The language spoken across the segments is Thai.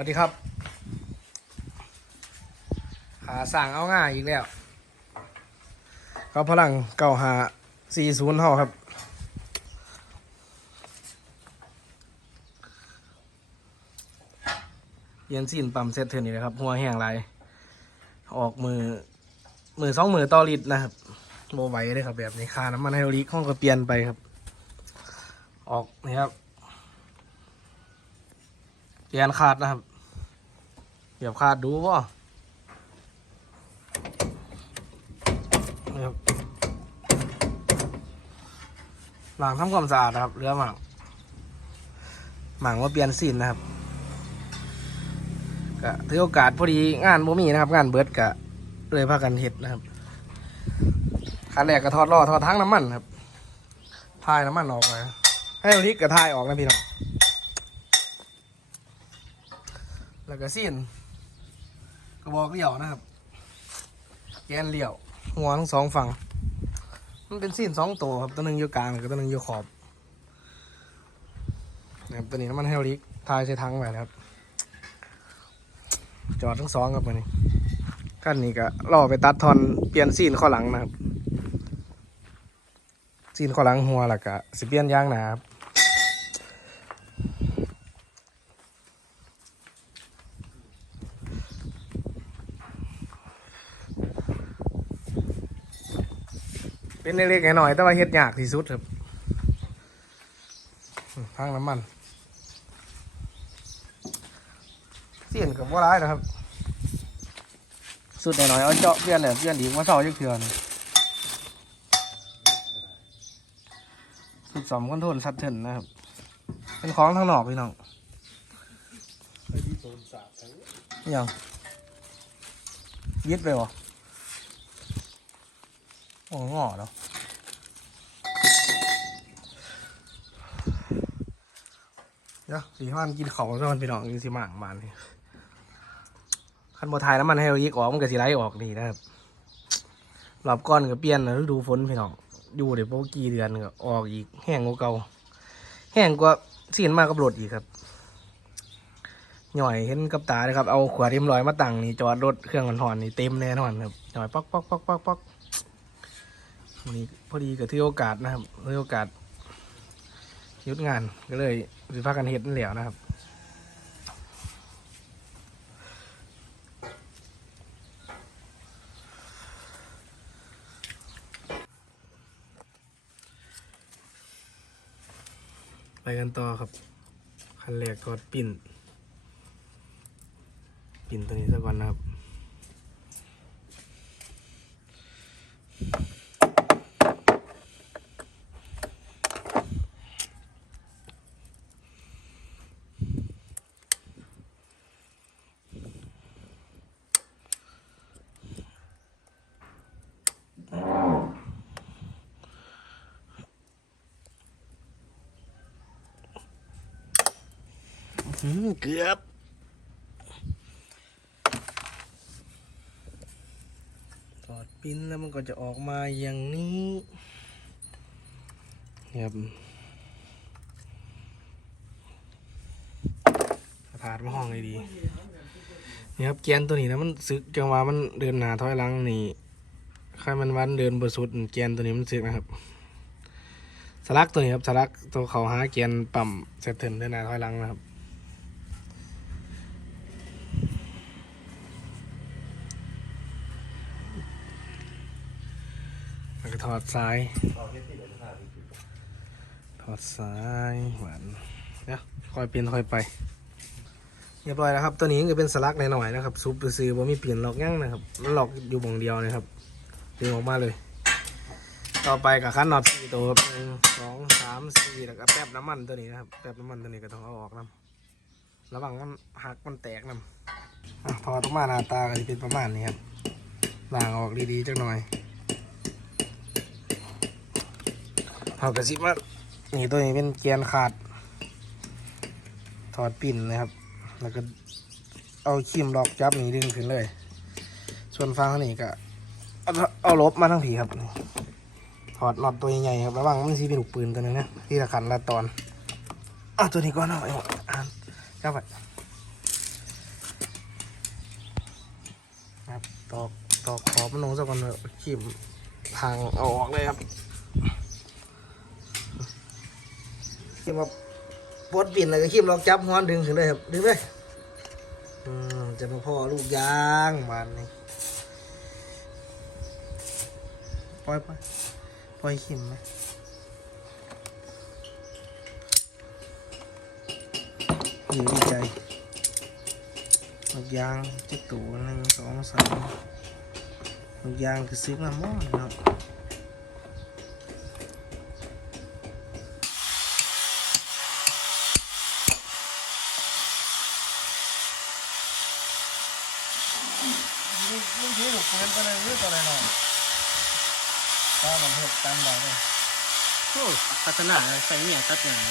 วัสดีครับหาสั่งเอาง่ายอีกแล้วเขาพลังเก่าหาสี่ศูนย์เท่าครับ เย็นสินปั๊มเซตเทอร์นี่นะครับ หัวแห้งไรออกมือ มือสองมือต่อลิตรนะครับโมไหวเลยครับแบบนี้ค่าน้ำมันไฮโดรลิกห้องก็เปลี่ยนไปครับ ออกนี่ครับ เปลี่ยนขาดนะครับเหยียบขาดดูป่ะนี่ครับหลังทำความสะอาดนะครับเรือหมังหมังว่าเปลี่ยนสินนะครับก็ถือโอกาสพอดีงานบ่มีนะครับ งานเบิร์ดกะเลยพากันเห็ดนะครับขั้นแรกก็ทอดล่อทอดทั้งน้ำมันครับทายน้ำมันออกเลยให้เราทิกกระทายออกนะพี่น้อง แล้วก็สิ้นกระบอกเหลี่ยวนะครับ แกนเหลี่ยว หัวทั้งสองฝั่ง มันเป็นสิ้นสองตัวครับตัวหนึ่งอยู่กลางกับตัวหนึ่งอยู่ขอบนะครับตัวนี้น้ำมันไฮลิกทายใช้ทั้งไปนะครับ จอดทั้งสองครับตัวนี้ขั้นนี้ก็ล่อไปตัดทอนเปลี่ยนซีนข้อหลังนะครับซีนข้อหลังหัวแล้วก็สิเปลี่ยนยางหนาครับ เล็กๆหน้อยๆแต่ว่าเฮ็ดยากที่สุดครับทางน้ำมัน เสี่ยนกับว่าร้ายนะครับ สุดหน่อยๆเอาเจาะเพื่อนเนี่ยเพื่อนดีว่าเท่าจักเทือนสุดสอมคอนโทรลซัดเทินนะครับ เป็นของทางนอกพี่น้องยังยึดไปวะโอ้งอเนา เดี๋ยวสีมันกินเขาซะมันพี่น้องกินสีหมางมันนี่คันบอทายน้ำมันให้เรายิกออกมันก็สีไหลออกดีนะครับรอบก้อนก็เปลี่ยนนะฤดูฝนพี่น้องอยู่เดี๋ยวพวกกี่เดือนก็ออกอีกแห้งกว่าเก่าแห้งกว่าสีนมากกับรถอีกครับหน่อยเห็นกับตาเลยครับเอาขวดเรียมลอยมาตั้งนี่จอดรถเครื่องหอนๆนี่เต็มแน่นอนครับหน่อยป๊อกป๊อกป๊อกป๊อกป๊อกวันนี้พอดีกับที่โอกาสนะครับที่โอกาสยุดงานก็เลย สิพากันเฮ็ดนั่นแหล้วนะครับไปกันต่อครับคันแรกทอดปิ่นปิ่นตัวนี้สักวันนะครับ เกือบถอดปิ้นแล้วมันก็จะออกมาอย่างนี้นี่ครับถาดมาห้องเลยดีนี่ครับแกนตัวนี้นะมันซึกจังหวะมันเดินหน้าถอยหลังนี่ใครมันวันเดินบนสุดแกนตัวนี้มันซึกนะครับ สลักตัวนี้ครับสลักตัวเขาหาแกนปั๊มเซตเทินเดินหน้าถอยหลังนะครับ แล้วก็ ถอดซ้าย ถอดซ้ายหวานเดี๋ยวคอยเปลี่ยนคอยไป เรียบร้อยแล้วครับ ตัวนี้ก็เป็นสลักหน่อยๆนะครับ ซุปซื้อว่ามีเปลี่ยนหลอกยั่งนะครับมันหลอกอยู่บงเดียวนะครับดึงออกมาเลย ต่อไปกับขั้นน็อตสี่ตัวหนึ่งสองสามสี่แล้วก็แป๊บน้ำมันตัวนี้นะครับ แป๊บน้ำมันตัวนี้ก็ต้องเอาออกนะระว่างมันหักมันแตกนะอะถอดออกมาหน้าตาก็จะเป็นประมาณนี้ครับล้างออกดีๆจักหน่อย เอากระสิบว่านี่ตัวนี้เป็นเกียนขาด ถอดปิ่นนะครับ แล้วก็เอาคีมล็อกจับนี้ดึงขึ้นเลย ส่วนฟางนี่ก็เอาลบมาทั้งผีครับถอดน็อตตัวใหญ่ๆครับระวังมันซีเป็นลูกปืนตัวนึงนะที่ละขันละตอนอะตัวนี้ก็เอาไปหมดครับไปครับตอกตอกขอบมันลงสัก่อนขีมทางเอาออกเลยครับ ขีมมาปวดปิ่นเลยก็ขี้มลองจับหัวดึงขึ้นเลยครับดึงเลยอืมจะมาพ่อลูกยางมันนี่ปล่อยไปปล่อยขีมไหมอยู่ดีใจลูกยางจิกตัวหนึ่งสองสามลูกยางคือซื้อมาหม้อเนาะลูกที่ลูกเพื่อนไปเลยยืดอะไรหน่อยก็มันเห็ดตามได้เลย โอ้ พัฒนาใส่เนี่ยตัดอย่างไร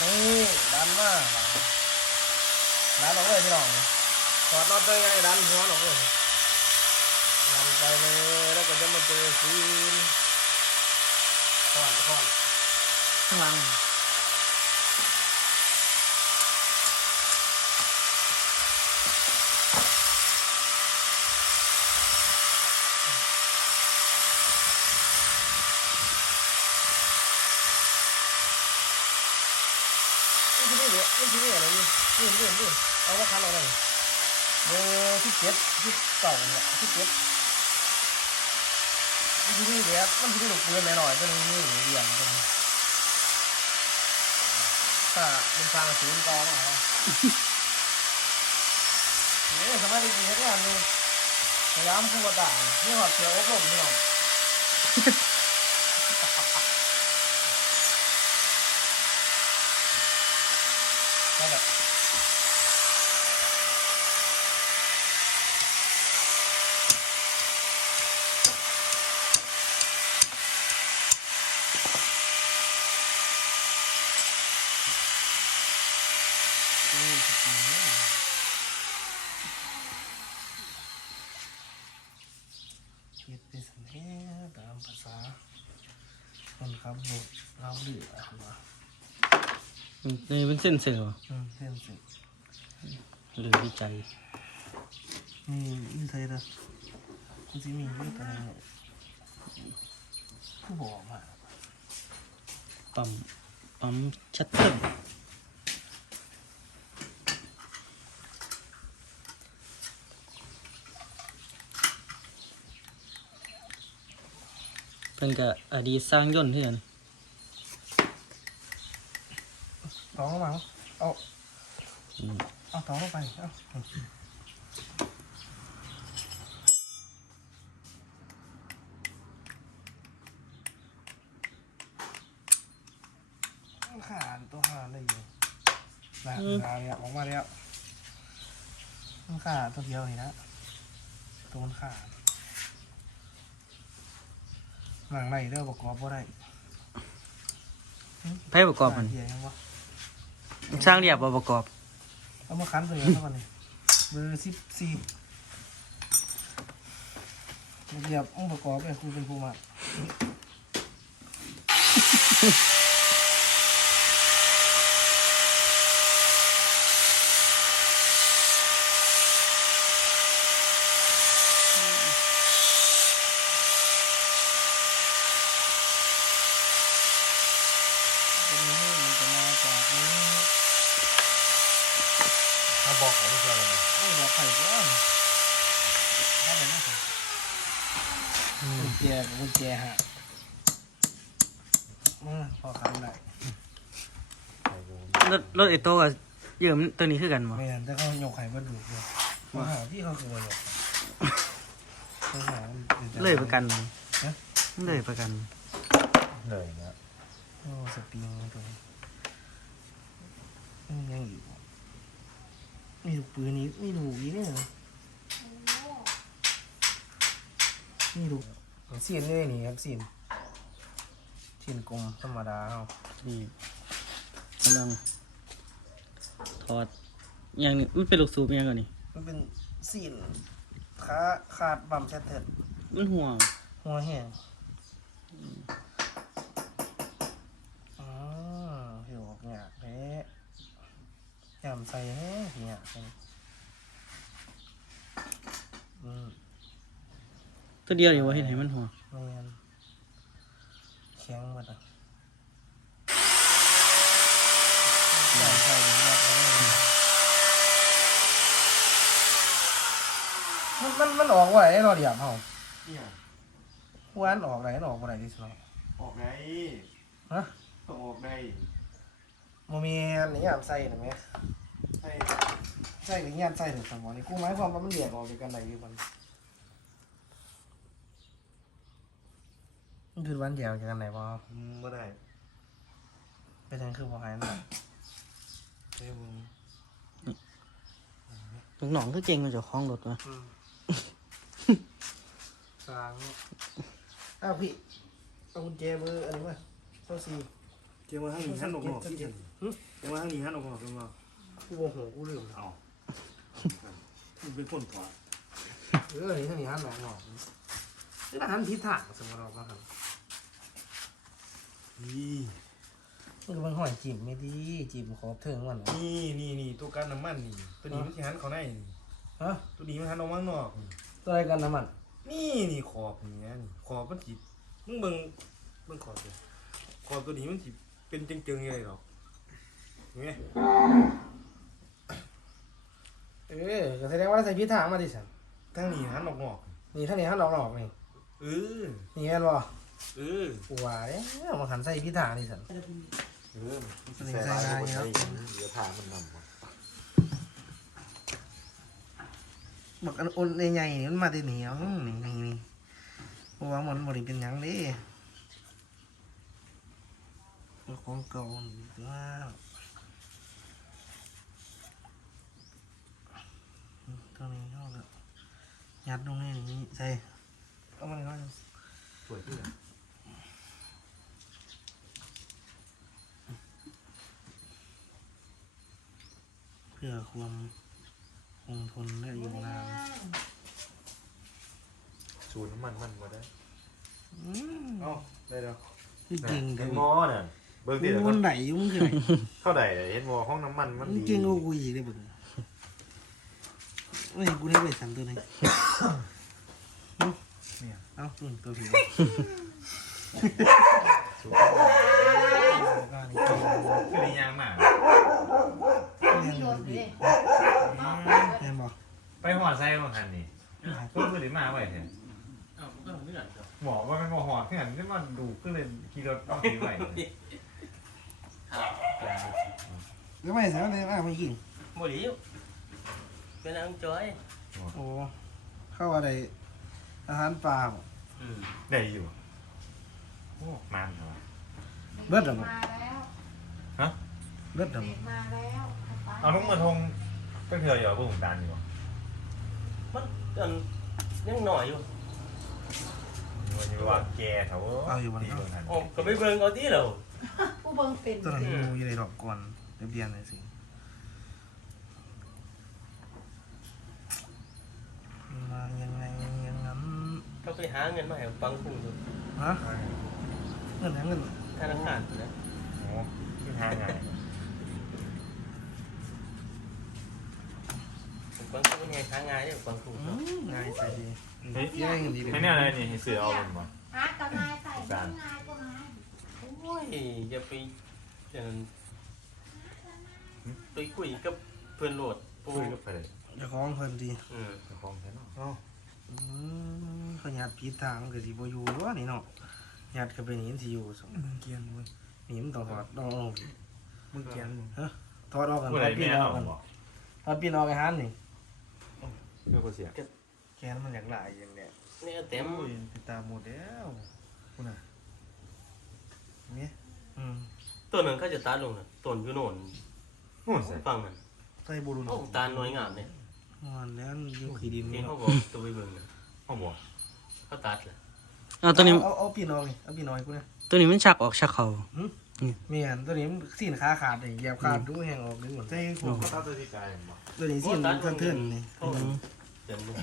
นี่ดันมาดันออกเลยพี่น้องถอดน็อตได้ไงดันหัวออกเลยดันไปเลยแล้วก็จะมาเจอซีนค่อนค่อนข้างหล่าง นี่ที่นี่ เดี๋ยวนี่ที่นี่อะไรนี่นี่นี่นี่เอาว่าคันเราเลยเบอร์ที่เจ็ดที่เก่าเนี่ยที่เจ็ดที่นี่เดี๋ยวมันที่นี่หนุกเปือนหน่อยๆก็นี่นี่เรียงกันถ้าเป็นทางศูนย์กองอะเนี่ยสมัยเด็กๆเนี่ยนี่พยายามคุ้มกระต่ายนี่หอดเสียวอบรมนี่หรอนั่นแหละ เขียนเป็นสัญญาตามภาษาคนครับลูกเราเดือดมา นี่เป็นเส้นเส้นเหรออืมเส้นสิหรือวิจัยมีมีใครนะคุณซิมีเรื่องอะไรผู้บอกมาปั๊มปั๊มชัตเตอร์เป็นกับอดีตสร้างยนต์ที่กัน ท้องมาเอาอืมเอาท้องลงไปเอาขาดตัวขาดได้อยู่นะขาเนี่ยออกมาแล้วมันขาดตัวเดียวนี่นะตัวมันขาดหลังไหนเด้อประกอบบ่ได้ไพ่ประกอบมันเหี้ยยังวะ สร้างเรียบบ่ประกอบ เอามาคั้นตัวเลยแล้วก่อนนี่เบอร์สิบสี่เรียบองค์ประกอบไปครูเป็นครูมาตัวนี้มันจะมาจากนี้ เขาบ อกเขาไม่ใช่เลยนะไม่บอกใครก่อนได้เลยนะกุญแจกับกุญแจฮะมาพอคันได้รถรถไอโต้กับเยื่อมนตัวนี้คือกันมั้ไม่งั้นแต่เขายกไข่มาดูเลยมาหาที่เขาคือมาหยกเขาหาดี๋วจเลยประกันฮะเลยประกันเลยนะโอ้สปริงตัวนี้อืมยังอยู่ มีลูกปืนนี้มีลูกอีกเนี่ยเหรอมีลูกเสียนเลยนี่ครับเสียนเสียนกลมธรรมดาเขานี่กำลังถอดอย่างนี้มันเป็นลูกสูบยังก่อนนี่มันเป็นสีนขาขาดบั่มแชทเถิดมันห่วงหัวแห้งำใส่แฮะเนี่ยอืมตัวเดียวนี่ว่าเฮ็ดให้มันหัวโรงเรียนแข็งหมดอะยำใส่ยำมันมันมันออกว่าไหนเราเดียบเฮาเนี่ยวานออกไหนออกว่าไหนที่สุดออกไงฮะต้องออกไงโมมีอันนี้ยำใส่หรือไหม ใช่ใส่หรือยำใส่หรือสมองนี่กูหมายความว่ามันเดียกออกจากกันไหนอยู่มันมันคือวันเดียวจากกันไหนบ่อืมไม่ได้ไปทางคือบ่หายน่ะเฮ้ยมึงลูกน้องคือเก่งกว่าเจ้าของรถวะสางอ้าวพี่เอากุญแจเบอร์อันนี้มาโซ่ซีเจ้ามาข้างนี้หันออกนอกเจ็ดเจ็ดเจ้ามาข้างนี้หันออกนอกเป็นว่า กูโมโหกูลืมเอามันเป็นคนขวาเออนี่ทางนี้หันหลังออกนี่หันทิศทางสมมติเราบ้างครับนี่มันก็มันหอยจิ้มไม่ดีจิ้มขอบเทิงมันน่ะนี่นี่นี่ตัวกันน้ำมันนี่ ตัวนี้มันจะหันเขาในนี่ฮะตัวนี้มันหันออกมาข้างนอกนี่ตัวอะไรกันน้ำมัน นี่นี่ขอบนี่นะนี่ขอบมันจิมึงเบิ่งเบิ่งขอบสิขอบตัวนี้มันจิเป็นเจิงๆยังไงหรอกเห็นไหม เออก็แสดงว่าเราใส่พิษทางมาดิสันทั้งนี้หันออกนอกนี่ท่างนี้หันหลอกหลอกนี่เออนี่แม่นบ่เออกูว่าแล้วมาหันใส่พิษทางดิสัน เออมันสิใส่ลายเนาะเดี๋ยวทางมันนำมาบักอันอุ่นใหญ่ๆนี่มันมาแต่เหนียวนี่นี่นี่เพราะว่ามันบ่ได้เป็นหยังเด้ของเก่าว้าว ตัวนี้เข้าแล้วยัดลงในนี้ใส่เอามันเข้าสวยที่ไหนเพื่อความคงทนและอยู่นานสูนน้ำมันมันมาได้อืมเอ้าได้แล้วที่จริงเห็เดี๋ยนวหมอเนี่ยเบิ่งมึที่งเดี๋ยวมันไหนอยู่มึงคือไหนเท่าใดเห็นหมอห้องน้ำมันมันมึงดีเก่งกว่ากูอีกเลยบึง ไม่กูได้ไปสามตัวหนึงเนี่ยเอ้าอืมตัวผีคือดียางหมากมีรถเลยแม่บอกไปหอดไส้บางคันนี่เพิ่งขึ้นมาไว้เห็นอ้าวเลือกครับหมอว่ามันหมอหอดขึ้นนี่มันดูขึ้นเลยขี่รถเอาขี่ไหว้หรือไม่สามเลยอะไม่กินบ่ดีอยู่ เป็นนางจอยโอ้เข้าอะไรอาหารปลาบ่อืมได้อยู่โอ้มันเหรอเบิดเหรอบ่มาแล้วเบิดเหรอเด็บ่กมาแล้วเอาลุงมาทงก็เถื่ออยู่พวกผมดันอยู่มันอันยังหน่อยอยู่มันอยู่ว่าแกแถวดีบางคันอ๋อก็ไปเบิ่งเอาที่แล้วผู้เบิ่งเป็นตัวนั้นงูอยู่ในดอกก่อนเดี๋ยวเปลี่ยนเลยสิมายังไงยังงั้น ก็ไปหาเงินมาให้ฟังคุณดูฮะเงินหาเงินธนาคารนะโอ้ขึ้นทางไงฟังคุณไงหาง่ายเด้อฟังคุณอืมง่ายใส่ดีเฮ้ยง่ายเงินดีเลยให้เนี่ยอะไรนี่ให้เสือเอาเป็นบ่หากระนายใส่ไม่นายก็นายโอ้ยอย่าไปอย่างนั้นไปคุยกับเพื่อนโหลดปูคุยกับใครเจะคล้าของเพิ่นดีอืมเจ้าของแค่นอกอืมเขาหยาดพีทางมันก็สิบ่อยู่วะนี่เนาะหยาดก็เป็นอย่างนี้สิอยู่สองเกียนมึงนี่มันต้องถอดต้องเอาออกมึงเกียนมึงถอดออกกันเมื่อถไหอร่ดปีแม่นอเอาอกกันบ่ถอดปีนออกไอ้ฮันนี่เพื่อกูเสียแกนมันอยากหลายอย่างเนี้ยนี่ก็เต็มโอ้ยติดตามหมดแล้วคุณน่ะเนี่ยอืมต้นนั้นเขาจะตัดลงน่ะต้นอยู่โน่นนู่นสิฟังมันใส่บุรุษโอ้ตาลน้อยงามเนี่ย มันแล้วอยู่ขี้ดินนี่เนาะเขาบอกตัวไปเบิ่งน่ะห้องบ่เขาตัดเลยเอาตัวนี้เอาเอาปีนออกนี่เอาปีนออกกูนะตัวนี้มันชักออกชักเขาเมียนตัวนี้มันสีนขาขาดนี่เหยียบขาดดูแห้งออกดึงหมดใช่ผมก็ตัดตัวที่กายบ่ตัวนี้สีนมันเทินๆนี่เขาเต็มลูก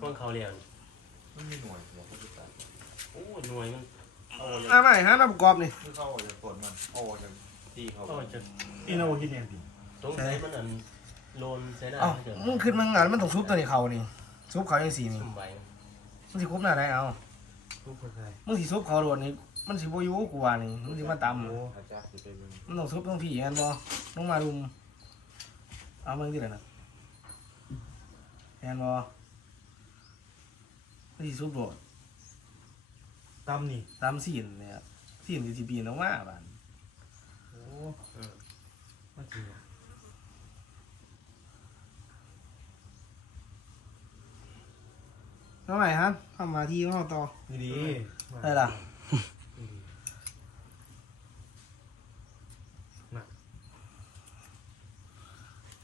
คนเขาเรียนมันมีหน่วยหัวเขาจะตัดโอ้ยหน่วยมันเอาออกอ่าไม่ฮะน้ำประกอบนี่คือเขาออกจากต้นมันเอาออกจากที่เขาเขาจะที่เราคิดเองดิตตรงไหนมันอัน โลนใช้ได้เอ้าเกิดมึงขึ้นมึงงานมันต้องซุบตัวนี้เขานี่ซุบเขาอย่างสีนี่ซุ่มไว้มึงสิคุบหน้าได้เอาลูกคนไทยมึงสิซุบเขาโดดนี่มันสิบ่อยู่กูว่านี่มึงสิมาตำโอ้อาจารย์สิไปเบิ่งมันต้องซุบต้องพี่กันบ่ลงมารุมเอามึงที่ไหนนะแอนบ่มันสิซุบโดดตำนี่ตามสีนเนี่ยสีนที่สิปีนออกมาบานโอ้เออมันสิ เท่าไหร่ครับทำมาที่ของเราต่อนี่ดีได้ล่ะนี่ดี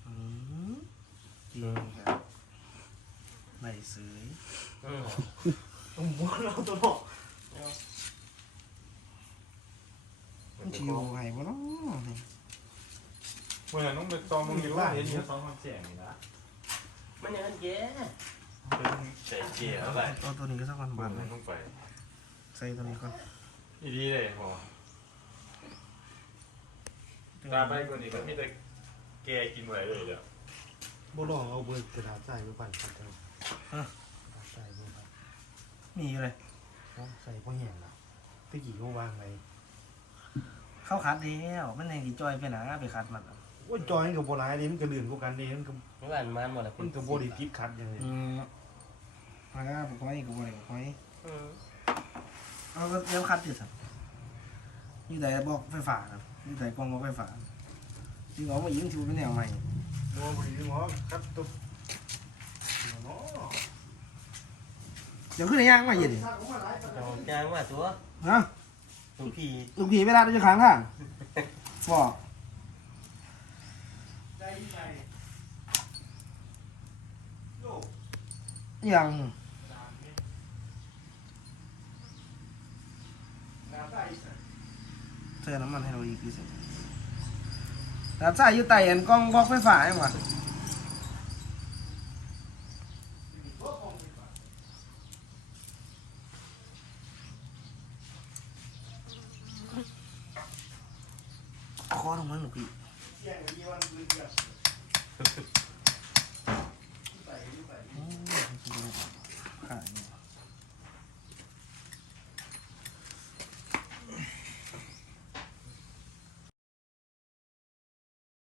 อืมจริงครับไม่ซื้ออืมต้องม้วนเอาตัวเนาะมันชิวไงบ่เนาะนี่เมื่อน้องไปตองมึงอยู่ว่าเห็นอยู่สองคำเสียงนี่นะมันอย่างนั้นแย่เป็นใส่ เกียร์อะไรเอาตัวนี้ก็สักวันมับานนเลยต้องไปใส่ตัวนี้ก่อนดีๆเลยพอตาไปกว่านี้ก็มีแต่แกกินอะไรเลยเดี๋ยวบ่ลองเอาเบอร์กระดาษใส่บ่ปั่นครับเจ้ากระดาษใส่บ่ปั่นมีอยู่เลยเอาใส่บ่แห้งล่ะตะกี้เขาวางไว้เข้าคัดแล้วมันยังสิจอยไปหนาไปคัดมันอะโอ้ยจอยมันก็บ่หลายเด้มันก็ลื่นกว่ากันเด้มันก็เมื่อวานมันหมดแล้วมันก็บ่ได้ติดขัดหยังเลยอืมมา แล้วผมไว้กับบ่ได้ไว้อืมเอาก็เลี้ยวคัดอยู่สั่นอยู่ไหนบอกไฟฟ้าครับอยู่ไหนกล้องบอกไฟฟ้าจริงเหรอมายิงชูเป็นแนวใหม่บ่บ่ดีหมอครับตุ๊บเนาะเดี๋ยวขึ้นในย่างมาเย็นเอาจ้างว่าตัวฮะตัวพี่ลูกผีเวลาเราจะค้างข้างบอกยัง เติมน้ำมันให้เรอีกทีสิรับสายอยู่ไต่อันกล้องบล็อกไฟฟ้าเองวะ